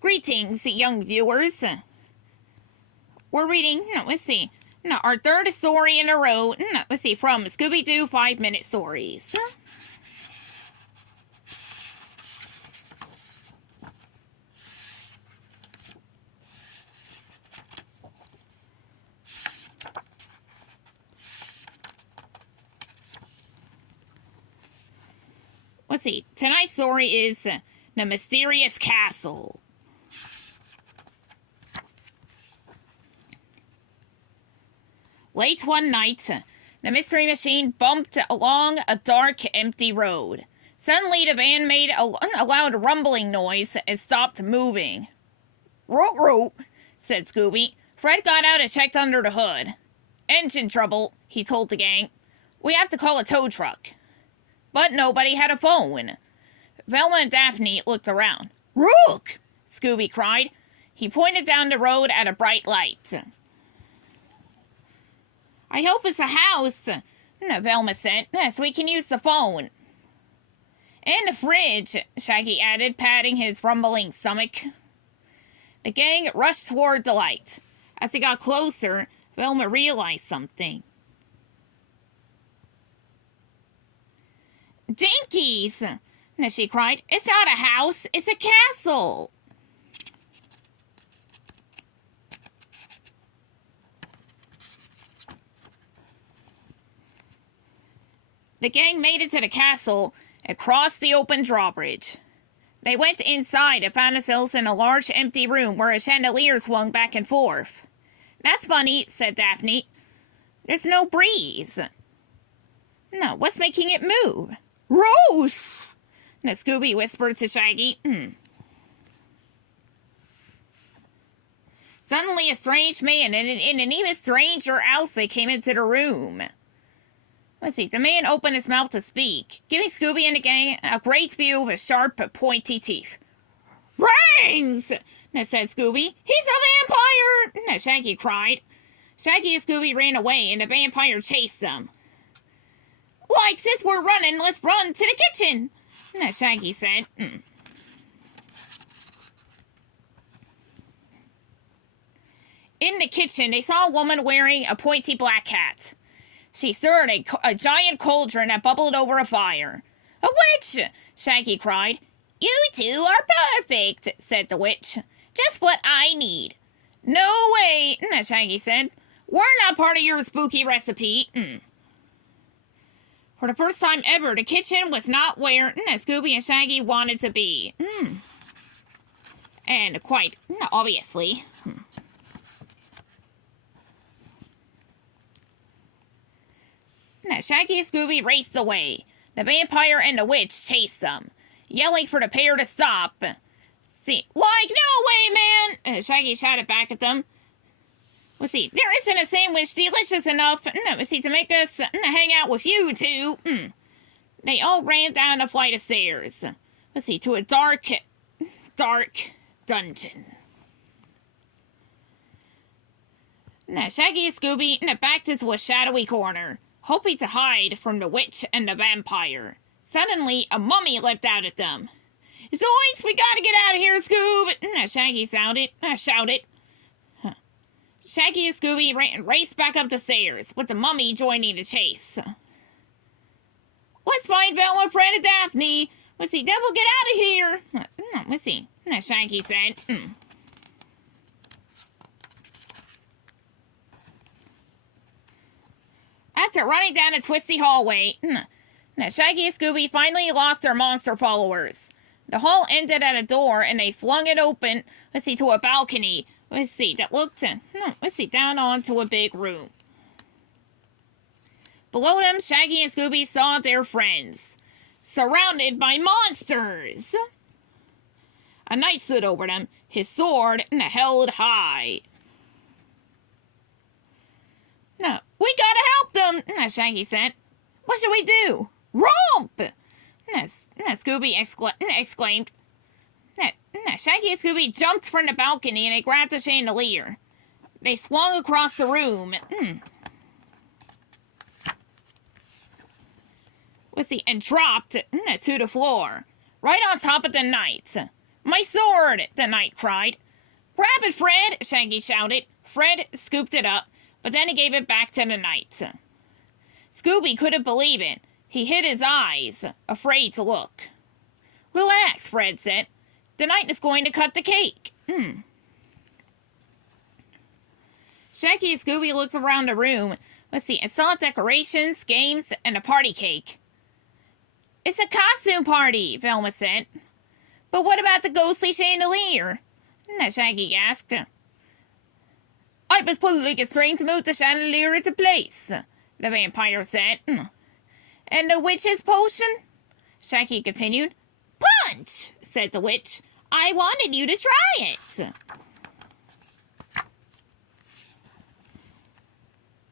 Greetings, young viewers. We're reading, our third story in a row, from Scooby-Doo 5-Minute Stories. Tonight's story is The Mysterious Castle. Late one night, the mystery machine bumped along a dark, empty road. Suddenly, the van made a loud rumbling noise and stopped moving. "Root root," said Scooby. Fred got out and checked under the hood. "Engine trouble," he told the gang. "We have to call a tow truck." But nobody had a phone. Velma and Daphne looked around. "Rook!" Scooby cried. He pointed down the road at a bright light. "I hope it's a house," Velma said, "so we can use the phone." "And the fridge," Shaggy added, patting his rumbling stomach. The gang rushed toward the light. As they got closer, Velma realized something. "Jinkies!" she cried. "It's not a house, it's a castle!" The gang made it to the castle and crossed the open drawbridge. They went inside and found themselves in a large empty room where a chandelier swung back and forth. "That's funny," said Daphne. "There's no breeze." "No, what's making it move?" "Rose!" Scooby whispered to Shaggy. Suddenly, a strange man in an even stranger outfit came into the room. The man opened his mouth to speak, giving Scooby and the gang a great view of his sharp, pointy teeth. "Brains!" said Scooby. "He's a vampire!" Shaggy cried. Shaggy and Scooby ran away, and the vampire chased them. "Like, since we're running, let's run to the kitchen!" Shaggy said. In the kitchen, they saw a woman wearing a pointy black hat. She stirred a giant cauldron that bubbled over a fire. "A witch!" Shaggy cried. "You two are perfect," said the witch. "Just what I need." "No way," Shaggy said. "We're not part of your spooky recipe." For the first time ever, the kitchen was not where Scooby and Shaggy wanted to be. And quite obviously. Shaggy and Scooby raced away. The vampire and the witch chased them, yelling for the pair to stop. "No way, man!" Shaggy shouted back at them. "There isn't a sandwich delicious enough, to make us hang out with you two." They all ran down a flight of stairs. To a dark dungeon. Shaggy and Scooby backed into a shadowy corner, hoping to hide from the witch and the vampire. Suddenly, a mummy leapt out at them. "Zoinks! We gotta get out of here, Scoob!" Shaggy shouted. Shaggy and Scooby raced back up the stairs, with the mummy joining the chase. "Let's find Velma, Fred, and Daphne! Then we'll get out of here!" Shaggy said. After running down a twisty hallway, Shaggy and Scooby finally lost their monster followers. The hall ended at a door, and they flung it open, to a balcony, that looked, down onto a big room. Below them, Shaggy and Scooby saw their friends, surrounded by monsters. A knight stood over them, his sword held high. "No, we gotta help them," Shaggy said. "What should we do?" "Romp!" Scooby exclaimed. Shaggy and Scooby jumped from the balcony and they grabbed the chandelier. They swung across the room. And dropped to the floor, right on top of the knight. My sword! The knight cried. Grab it, Fred! Shaggy shouted. Fred scooped it up, but then he gave it back to the knight. Scooby couldn't believe it. He hid his eyes, afraid to look. Relax, Fred said. The knight is going to cut the cake. Shaggy and Scooby looked around the room. Let's see, and saw decorations, games, and a party cake. It's a costume party, Velma said. But what about the ghostly chandelier? Shaggy asked. I was pulling a string to move the chandelier into place, the vampire said. And the witch's potion? Shaggy continued. Punch, said the witch. I wanted you to try it.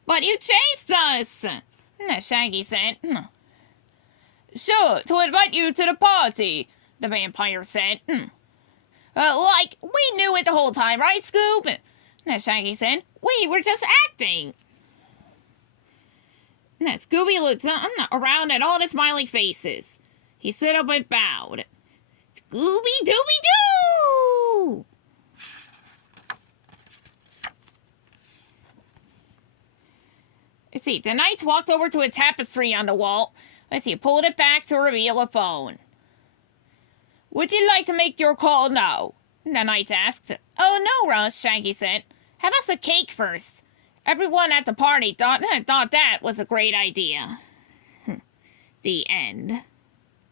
But you chased us, Shaggy said. Sure, to invite you to the party, the vampire said. Like, we knew it the whole time, right, Scoob? Shaggy said. We were just acting. Scooby looked around at all the smiling faces. He stood up and bowed. Scooby-Dooby-Doo! Let's see, the knight walked over to a tapestry on the wall. Let's see, pulled it back to reveal a phone. Would you like to make your call now? The knight asked. Oh, no, Russ, Shaggy said. Have us a cake first. Everyone at the party thought that was a great idea. The end.